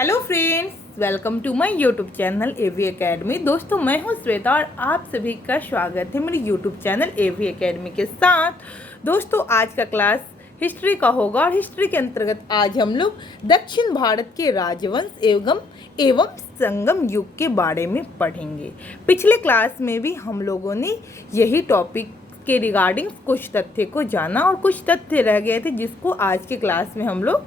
Hello friends, welcome to my YouTube channel AV Academy. दोस्तों, मैं हूं श्वेता और आप सभी का स्वागत है मेरे यूट्यूब चैनल एवी एकेडमी के साथ। दोस्तों, आज का क्लास हिस्ट्री का होगा और हिस्ट्री के अंतर्गत आज हम लोग दक्षिण भारत के राजवंश एवं संगम युग के बारे में पढ़ेंगे। पिछले क्लास में भी हम लोगों ने यही टॉपिक के रिगार्डिंग कुछ तथ्य को जाना और कुछ तथ्य रह गए थे जिसको आज के क्लास में हम लोग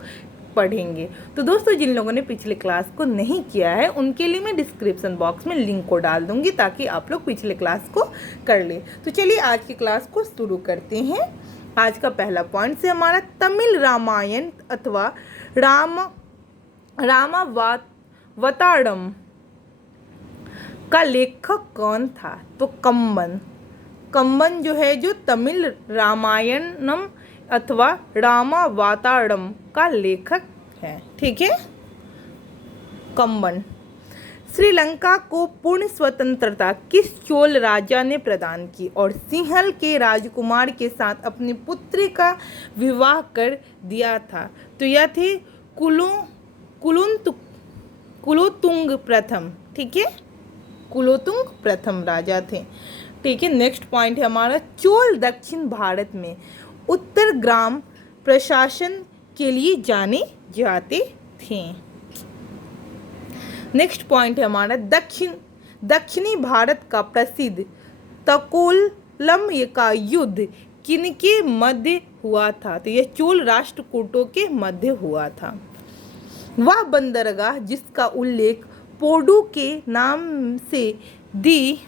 पढ़ेंगे। तो दोस्तों, जिन लोगों ने पिछले क्लास को नहीं किया है उनके लिए मैं डिस्क्रिप्शन बॉक्स में लिंक को डाल दूंगी ताकि आप लोग पिछले क्लास को कर ले। तो चलिए आज की क्लास को शुरू करते हैं। आज का पहला पॉइंट से हमारा तमिल रामायण अथवा रामावतारम का लेखक कौन था? तो कम्बन जो है, जो तमिल रामायणम अथवा रामावतारम का लेखक है। ठीक है, कम्बन। श्रीलंका को पूर्ण स्वतंत्रता किस चोल राजा ने प्रदान की और सिंहल के राजकुमार के साथ अपनी पुत्री का विवाह कर दिया था? तो यह थे कुलोतुंग प्रथम। ठीक है, कुलोतुंग प्रथम राजा थे। ठीक है, नेक्स्ट पॉइंट है हमारा चोल दक्षिण भारत में उत्तर ग्राम प्रशासन के लिए जाने जाते थे। नेक्स्ट पॉइंट है हमारा दक्षिणी भारत का प्रसिद्ध तकोलम का युद्ध किनके मध्य हुआ था? तो यह चोल राष्ट्रकूटों के मध्य हुआ था। वह बंदरगाह जिसका उल्लेख पोडू के नाम से दी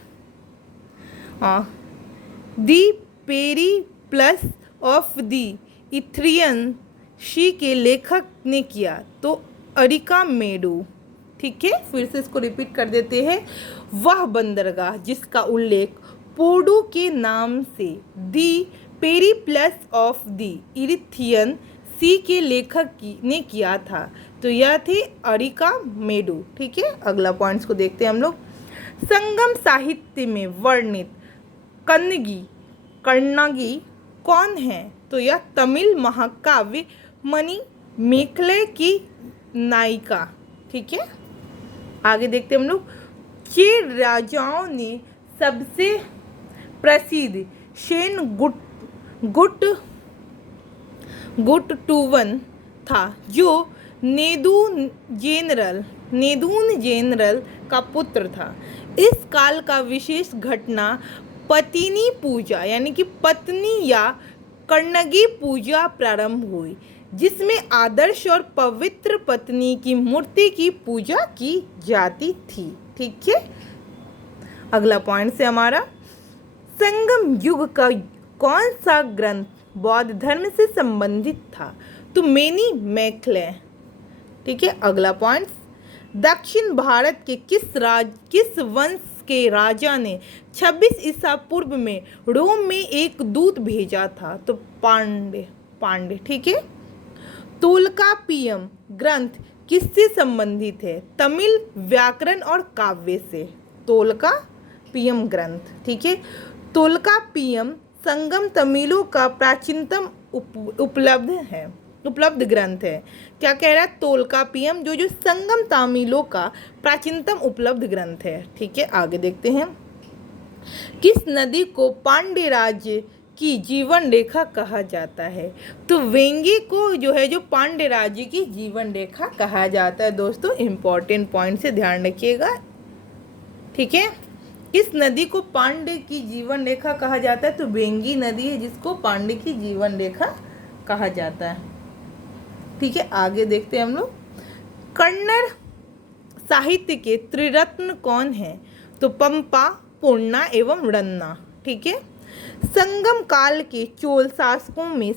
पेरिप्लस ऑफ दी इथ्रियन शी के लेखक ने किया? तो अरिकामेडू। ठीक है, फिर से इसको रिपीट कर देते हैं। वह बंदरगाह जिसका उल्लेख पोडू के नाम से दी पेरिप्लस ऑफ दी इथ्रियन सी के लेखक ने किया था? तो यह थे अरिकामेडू। ठीक है, अगला पॉइंट्स को देखते हैं हम लोग। संगम साहित्य में वर्णित कन्नगी कौन है? तो यह तमिल महाकाव्य मणिमेखले की नायिका। ठीक है, आगे देखते हैं हम लोग। चेर राजाओं ने सबसे प्रसिद्ध शेन गुट्टुवन था जो नेदून जेनरल का पुत्र था। इस काल का विशेष घटना पतिनी पूजा यानी कि पत्नी या कन्नगी पूजा प्रारंभ हुई, जिसमें आदर्श और पवित्र पत्नी की मूर्ति की पूजा की जाती थी। ठीक है, अगला पॉइंट से हमारा संगम युग का कौन सा ग्रंथ बौद्ध धर्म से संबंधित था? तो मणिमेखले। ठीक है, अगला पॉइंट। दक्षिण भारत के किस वंश के राजा ने 26 ईसा पूर्व में रोम में एक दूत भेजा था? तो पांडे। ठीक है, तोल्कापियम ग्रंथ किससे संबंधित है? तमिल व्याकरण और काव्य से। तोल्कापियम ग्रंथ। ठीक है, तोल्कापियम संगम तमिलों का प्राचीनतम उपलब्ध ग्रंथ है। क्या कह रहा है? तोल्कापियम जो संगम तमिलों का प्राचीनतम उपलब्ध ग्रंथ है। ठीक है, आगे देखते हैं। किस नदी को पांड्य राज्य की जीवन रेखा कहा जाता है? तो वेंगी को जो पांड्य राज्य की जीवन रेखा कहा जाता है। दोस्तों, इंपॉर्टेंट पॉइंट से ध्यान रखिएगा। ठीक है, किस नदी को पांड्य की जीवन रेखा कहा जाता है? तो वेंगी नदी है जिसको पांड्य की जीवन रेखा कहा जाता है। ठीक है, आगे देखते हैं हम लोग। कन्नड़ साहित्य के त्रिरत्न कौन है? तो पंपा, पूर्णा एवं रन्ना। ठीक है, संगम काल के चोल शासकों में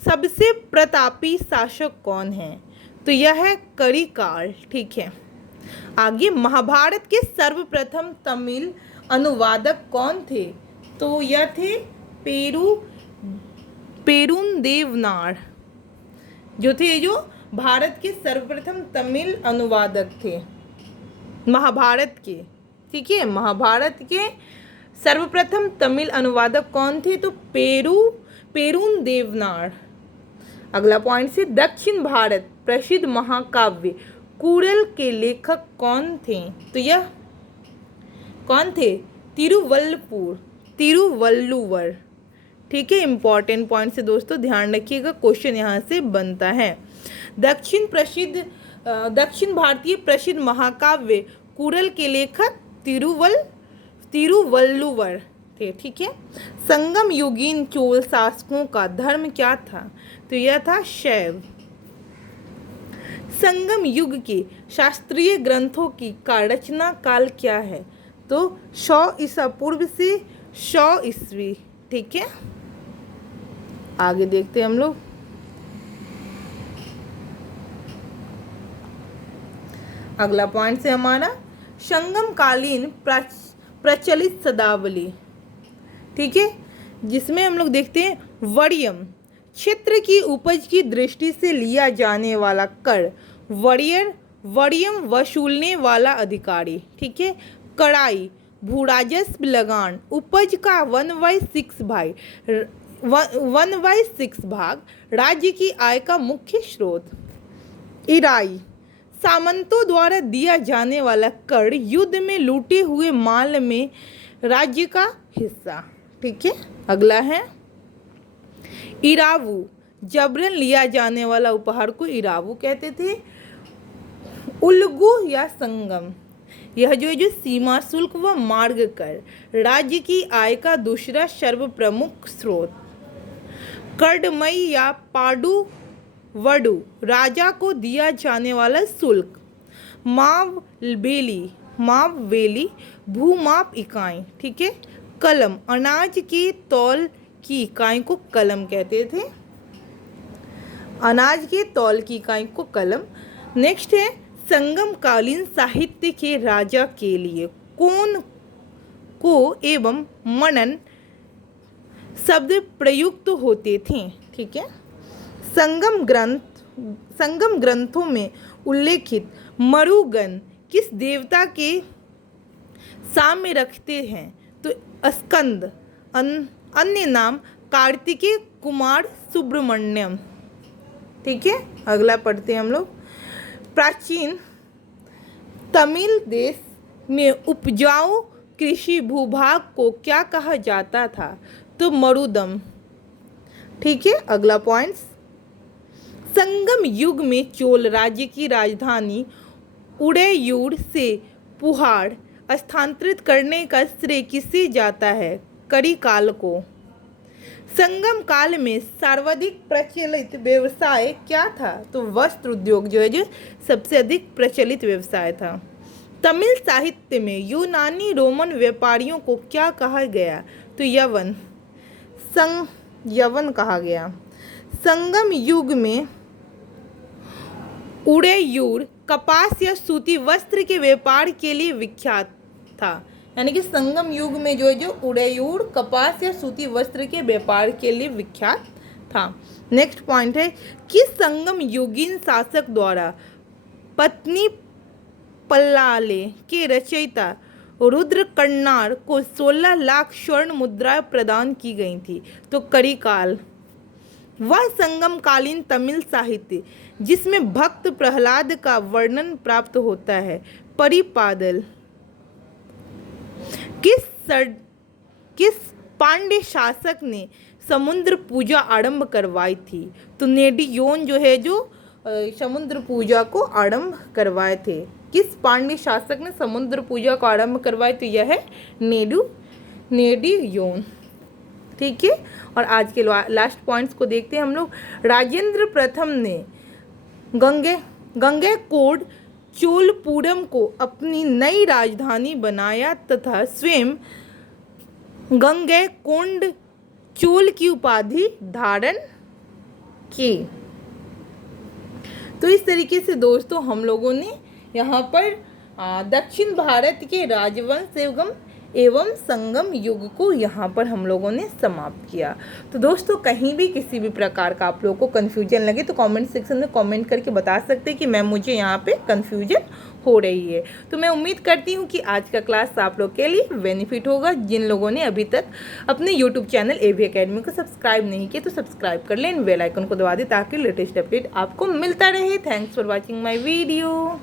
सबसे प्रतापी शासक कौन है? तो यह है करिकाल। ठीक है, आगे महाभारत के सर्वप्रथम तमिल अनुवादक कौन थे? तो यह थे पेरुदेवनार, जो भारत के सर्वप्रथम तमिल अनुवादक थे महाभारत के। ठीक है, महाभारत के सर्वप्रथम तमिल अनुवादक कौन थे? तो पेरुदेवनार। अगला पॉइंट से दक्षिण भारत प्रसिद्ध महाकाव्य कुरल के लेखक कौन थे? तो यह कौन थे? तिरुवल्लुवर। ठीक है, इंपॉर्टेंट पॉइंट से दोस्तों ध्यान रखिएगा, क्वेश्चन यहाँ से बनता है। दक्षिण भारतीय प्रसिद्ध महाकाव्य कुरल के लेखक तिरुवल्लुवर थे। ठीक है। संगम युगीन चोल शासकों का धर्म क्या था? तो यह था शैव। संगम युग के शास्त्रीय ग्रंथों का रचना काल क्या है? तो 100 ईसा पूर्व से 100 ईस्वी। ठीक है, आगे देखते हैं हम लोग। अगला पॉइंट से हमारा संगम कालीन प्रचलित शब्दावली। ठीक है, जिसमें हम लोग देखते हैं वरीयम, क्षेत्र की उपज की दृष्टि से लिया जाने वाला कर। वरीयम वसूलने वाला अधिकारी। ठीक है। कड़ाई, भूराजस्व लगान, उपज का 1/6 भाग, राज्य की आय का मुख्य स्रोत। इराई, सामंतों द्वारा दिया जाने वाला कर, युद्ध में लूटे हुए माल में राज्य का हिस्सा। ठीक है। अगला है इरावू, जबरन लिया जाने वाला उपहार को इरावू कहते थे। उल्गू या संगम, यह जो सीमा शुल्क व मार्ग कर, राज्य की आय का दूसरा सर्वप्रमुख स्रोत। कर्डमई या पाडू वडू, राजा को दिया जाने वाला शुल्क। माववेली, भूमाप इकाई। ठीक है। कलम, अनाज के तौल की इकाई को कलम कहते थे। अनाज के तौल की इकाई को कलम। नेक्स्ट है संगम कालीन साहित्य के राजा के लिए कौन को एवं मनन शब्द प्रयुक्त होते थे? ठीक है। संगम ग्रंथों में उल्लेखित मरुगण किस देवता के साम्य रखते हैं? तो स्कंद। अन्य नाम कार्तिकेय कुमार सुब्रमण्यम। ठीक है। अगला पढ़ते हैं हम लोग। प्राचीन तमिल देश में उपजाऊ कृषि भूभाग को क्या कहा जाता था? तो मरुदम। ठीक है। अगला पॉइंट, संगम युग में चोल राज्य की राजधानी उदययूर से पुहाड़ स्थानांतरित करने का श्रेय किसे जाता है? करिकाल को। संगम काल में सर्वाधिक प्रचलित व्यवसाय क्या था? तो वस्त्र उद्योग जो सबसे अधिक प्रचलित व्यवसाय था। तमिल साहित्य में यूनानी रोमन व्यापारियों को क्या कहा गया? तो यवन कहा गया। संगम युग में उदययूर कपास या सूती वस्त्र के व्यापार के लिए विख्यात था। यानी कि संगम युग में जो उदययूर कपास या सूती वस्त्र के व्यापार के लिए विख्यात था। नेक्स्ट पॉइंट है किस संगम युगीन शासक द्वारा पत्नी पल्लाले के रचयिता रुद्र कन्नार को 16 लाख स्वर्ण मुद्राएं प्रदान की गई थी? तो करिकाल। वह संगमकालीन तमिल साहित्य जिसमें भक्त प्रहलाद का वर्णन प्राप्त होता है। परिपादल। किस पांड्य शासक ने समुद्र पूजा आरंभ करवाई थी? तो नेडियोन जो समुद्र पूजा को आरंभ करवाए थे। किस पांड्य शासक ने समुद्र पूजा को आरंभ करवाई? तो यह है नेडियोन। ठीक है। और आज के लास्ट पॉइंट्स को देखते हैं हम लोग। राजेंद्र प्रथम ने गंगैकोंड चोलपुरम को अपनी नई राजधानी बनाया तथा स्वयं गंगैकोंड चोल की उपाधि धारण की। तो इस तरीके से दोस्तों हम लोगों ने यहाँ पर दक्षिण भारत के राजवंश एवं एवं संगम युग को यहाँ पर हम लोगों ने समाप्त किया। तो दोस्तों कहीं भी किसी भी प्रकार का आप लोगों को कन्फ्यूजन लगे तो कमेंट सेक्शन में कमेंट करके बता सकते हैं कि मैम मुझे यहाँ पे कन्फ्यूजन हो रही है। तो मैं उम्मीद करती हूँ कि आज का क्लास आप लोग के लिए बेनिफिट होगा। जिन लोगों ने अभी तक अपने यूट्यूब चैनल AV अकेडमी को सब्सक्राइब नहीं किया तो सब्सक्राइब कर लें, बेल आइकन को दबा दें ताकि लेटेस्ट अपडेट आपको मिलता रहे। Thanks for watching my video.